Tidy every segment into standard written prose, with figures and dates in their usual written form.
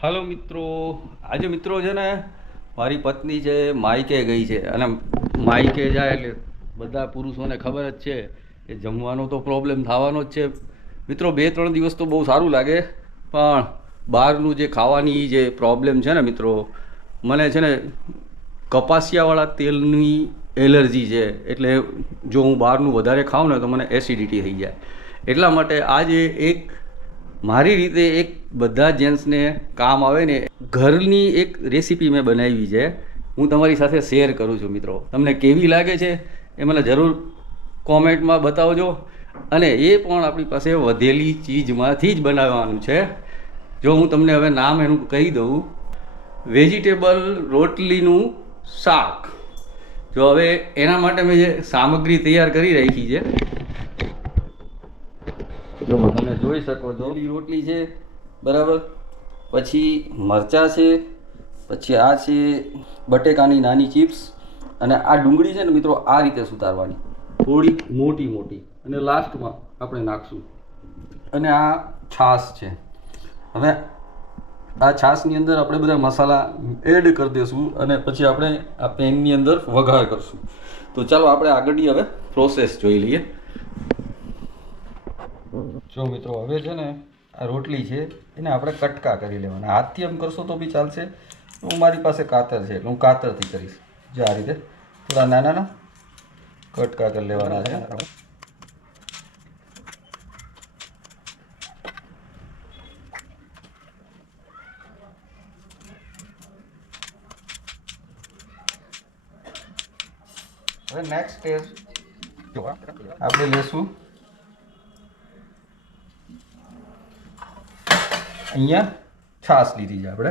હાલો મિત્રો, આજે મિત્રો છે ને મારી પત્ની છે માયકે ગઈ છે અને માયકે જાય એટલે બધા પુરુષોને ખબર જ છે કે જમવાનો તો પ્રોબ્લેમ થવાનો જ છે. મિત્રો 2-3 દિવસ તો બહુ સારું લાગે, પણ બહારનું જે ખાવાની જે પ્રોબ્લેમ છે ને મિત્રો, મને છે ને કપાસિયાવાળા તેલની એલર્જી છે. એટલે જો હું બહારનું વધારે ખાઉં ને તો મને એસિડિટી થઈ જાય. એટલા માટે આજે એક મારી રીતે એક બધા જેન્ટ્સને કામ આવે ને ઘરની એક રેસીપી મેં બનાવી છે. હું તમારી સાથે શેર કરું છું મિત્રો. તમને કેવી લાગે છે એ મને જરૂર કોમેન્ટમાં બતાવજો. અને એ પણ આપણી પાસે વધેલી ચીજમાંથી જ બનાવવાનું છે. જો હું તમને હવે નામ એનું કહી દઉં, વેજીટેબલ રોટલીનું શાક. જો હવે એના માટે મેં જે સામગ્રી તૈયાર કરી રાખી છે, જો તમે જોઈ શકો છો, રોટલી છે બરાબર, પછી મરચાં છે, પછી આ છે બટેકાની નાની ચિપ્સ, અને આ ડુંગળી છે ને મિત્રો આ રીતે સુધારવાની, થોડી મોટી મોટી, અને લાસ્ટમાં આપણે નાખશું. અને આ છાશ છે. હવે આ છાશની અંદર આપણે બધા મસાલા એડ કરી દઈશું અને પછી આપણે આ પેનની અંદર વઘાર કરશું. તો ચાલો આપણે આગળની હવે પ્રોસેસ જોઈ લઈએ. જો મિત્રો, હવે છે ને આ રોટલી છે એને આપણે કટકા કરી લેવાના. હાથથી એમ કરશો તો બી ચાલશે. હું મારી પાસે કાતર છે એટલે હું કાતરથી કરીશ. જે આ રીતે થોડા નાના નાના કટકા કરી લેવાના છે. હવે નેક્સ્ટ સ્ટેજ આપણે લેશું અહીંયા છાશ લીધી છે આપણે.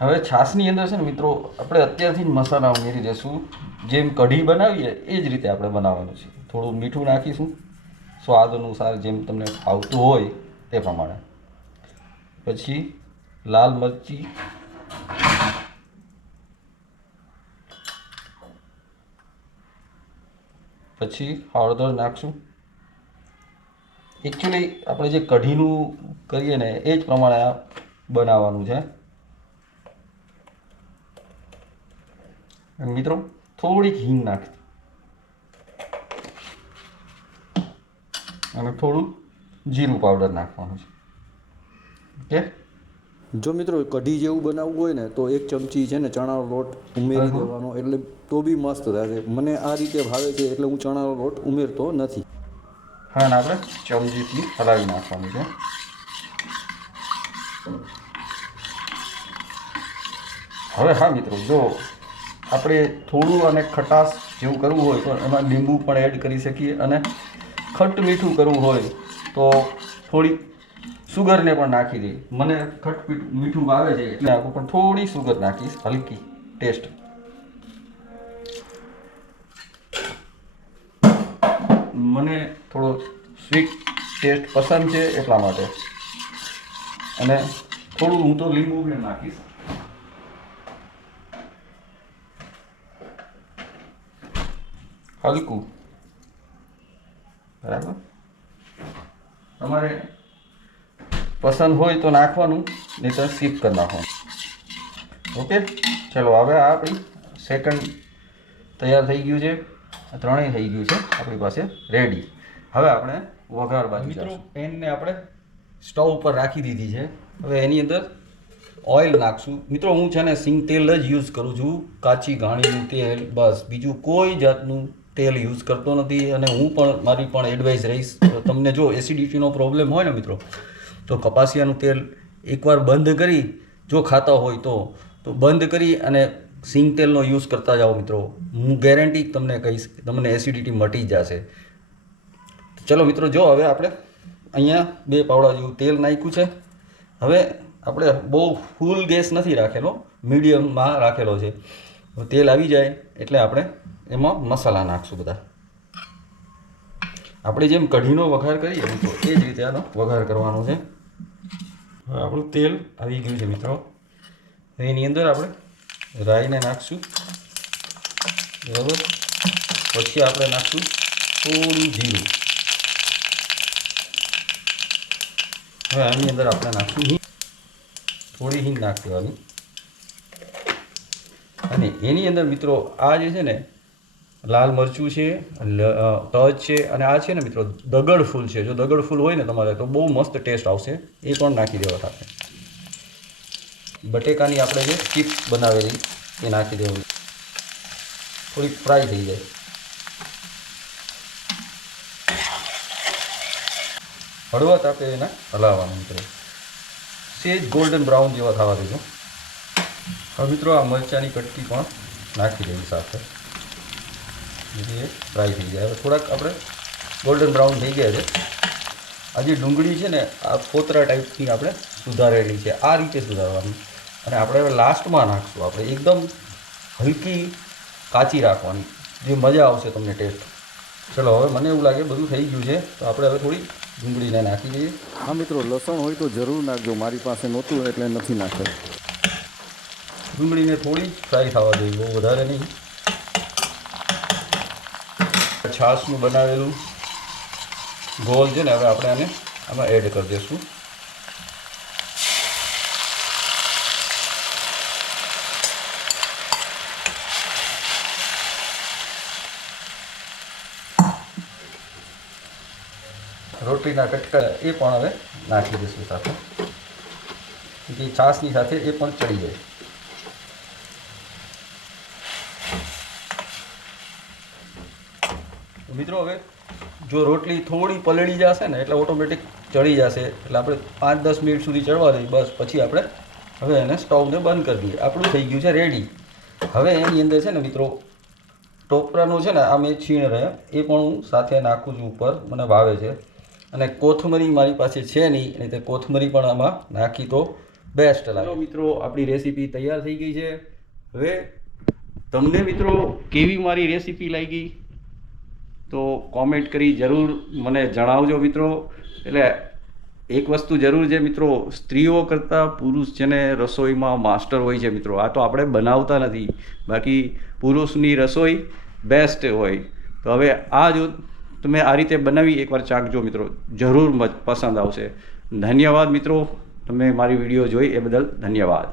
હવે છાશની અંદર છે ને મિત્રો આપણે અત્યારથી જ મસાલા ઉમેરી દઈશું. જેમ કઢી બનાવીએ એ જ રીતે આપણે બનાવવાનું છે. થોડું મીઠું નાખીશું સ્વાદ અનુસાર, જેમ તમને આવતું હોય તે પ્રમાણે. પછી લાલ મરચી, પછી હળદર નાખશું. એકચ્યુઅલી આપણે જે કઢીનું કરીએ ને એ જ પ્રમાણે આ બનાવવાનું છે. મિત્રો થોડીક હિંગ નાખી અને થોડું જીરું પાવડર નાખવાનું છે. ઓકે. જો મિત્રો કઢી જેવું બનાવવું હોય ને તો 1 ચમચી છે ને ચણાનો લોટ ઉમેરી દેવાનો, એટલે તો બી મસ્ત થશે. મને આ રીતે ભાવે છે એટલે હું ચણાનો લોટ ઉમેરતો નથી. હા, ને આપણે ચમચીથી હલાવી નાખવાનું છે. હવે હા મિત્રો, જો આપણે થોડું અને ખટાશ જેવું કરવું હોય તો એમાં લીંબુ પણ એડ કરી શકીએ, અને ખટ મીઠું કરવું હોય તો થોડી સુગરને પણ નાખી દઈએ. મને ખટ મીઠું ભાવે છે એટલે આખું, પણ થોડી સુગર નાખીશ, હલકી ટેસ્ટ. મને થોડો સ્વીટ ટેસ્ટ પસંદ છે એટલા માટે. અને થોડું હું તો લીંબુ પણ નાખીશ. હલકું, બરાબર. તમારે પસંદ હોય તો નાખવાનું, નહીં તો સ્કીપ કરી નાખવાનું. ઓકે, ચલો હવે આ આપણી સેકન્ડ તૈયાર થઈ ગયું છે. ત્રણેય થઈ ગયું છે આપણી પાસે રેડી. હવે આપણે વઘાર બાજુ મિત્રો પેનને આપણે સ્ટવ ઉપર રાખી દીધી છે. હવે એની અંદર ઓઇલ નાખશું. મિત્રો હું છે ને સિંગ તેલ જ યુઝ કરું છું, કાચી ઘાણીનું તેલ, બસ. બીજું કોઈ જાતનું તેલ યુઝ કરતો નથી. અને હું પણ મારી પણ એડવાઇસ રહીશ, તમને જો એસિડિટીનો પ્રોબ્લેમ હોય ને મિત્રો, તો કપાસિયાનું તેલ એકવાર બંધ કરી, જો ખાતા હોય તો બંધ કરી અને સિંગ તેલનો યુઝ કરતા જાઓ મિત્રો. હું ગેરંટી તમને કહીશ કે તમને એસિડિટી મટી જશે. ચલો મિત્રો, જો હવે આપણે અહીંયા 2 પાવડા જેવું તેલ નાખ્યું છે. હવે આપણે બહુ ફૂલ ગેસ નથી રાખેલો, મીડિયમમાં રાખેલો છે. તેલ આવી જાય એટલે આપણે એમાં મસાલા નાખશું બધા. આપણે જેમ કઢીનો વઘાર કરીએ મિત્રો એ જ રીતે આનો વઘાર કરવાનો છે. હવે આપણું તેલ આવી ગયું છે મિત્રો. એની અંદર આપણે રાઈને નાખશું, બરાબર. પછી આપણે નાખશું થોડું જીરું, હવે આની અંદર આપણે નાખશું હિંગ, થોડી હિંગ નાખી દેવાની. અને એની અંદર મિત્રો આ જે છે ને લાલ મરચું છે, તજ છે, અને આ છે ને મિત્રો દગડ ફૂલ છે. જો દગડ ફૂલ હોય ને તમારે તો બહુ મસ્ત ટેસ્ટ આવશે. એ પણ નાખી દેવા સાથે બટેકાની આપણે જે ચિપ્સ બનાવેલી એ નાખી દેવાની, થોડીક ફ્રાય થઈ જાય. હળવા તાપે એને હલાવવાનું મિત્રો, સેજ ગોલ્ડન બ્રાઉન જેવા થવા દેજો. હવે મિત્રો આ મરચાંની કટકી પણ નાખી દેવી સાથે, જેથી એ ફ્રાય થઈ જાય. હવે થોડાક આપણે ગોલ્ડન બ્રાઉન થઈ ગયા છે. આ જે ડુંગળી છે ને આ ફોતરા ટાઈપની આપણે સુધારેલી છે, આ રીતે સુધારવાની. અને આપણે હવે લાસ્ટમાં નાખશું, આપણે એકદમ હલકી કાચી રાખવાની, જે મજા આવશે તમને ટેસ્ટ. ચલો હવે મને એવું લાગે બધું થઈ ગયું છે, તો આપણે હવે થોડી ડુંગળીને નાખી દઈએ. હા મિત્રો, લસણ હોય તો જરૂર નાખજો, મારી પાસે નહોતું એટલે નથી નાખ્યું. ડુંગળીને થોડી ફ્રાય થવા દઈએ, બહુ વધારે નહીં. છાશનું બનાવેલું ગોળ છે ને હવે આપણે આને આમાં એડ કરી દઈશું. રોટલીના કટકા એ પણ હવે નાખી દઈશું સાથે, કે છાશની સાથે એ પણ ચડી જાય. મિત્રો હવે જો રોટલી થોડી પલળી જશે ને એટલે ઓટોમેટિક ચડી જશે. એટલે આપણે 5-10 મિનિટ સુધી ચડવા દઈએ, બસ. પછી આપણે હવે એને સ્ટવને બંધ કરી દઈએ. આપણું થઈ ગયું છે રેડી. હવે એની અંદર છે ને મિત્રો ટોપરાનું છે ને આ મેં છીણ રહ્યા એ પણ હું સાથે નાખું છું ઉપર, મને ભાવે છે. અને કોથમરી મારી પાસે છે નહીં, અને તે કોથમરી પણ આમાં નાખી તો બેસ્ટ લાગે. મિત્રો આપણી રેસીપી તૈયાર થઈ ગઈ છે. હવે તમને મિત્રો કેવી મારી રેસીપી લાગી તો કોમેન્ટ કરી જરૂર મને જણાવજો મિત્રો. એટલે એક વસ્તુ જરૂર છે મિત્રો, સ્ત્રીઓ કરતાં પુરુષ છે ને રસોઈમાં માસ્ટર હોય છે મિત્રો. આ તો આપણે બનાવતા નથી, બાકી પુરુષની રસોઈ બેસ્ટ હોય. તો હવે આ જો તમે આ રીતે બનાવી એકવાર ચાખજો મિત્રો, જરૂર પસંદ આવશે. ધન્યવાદ મિત્રો, તમે મારી વિડીયો જોઈ એ બદલ ધન્યવાદ.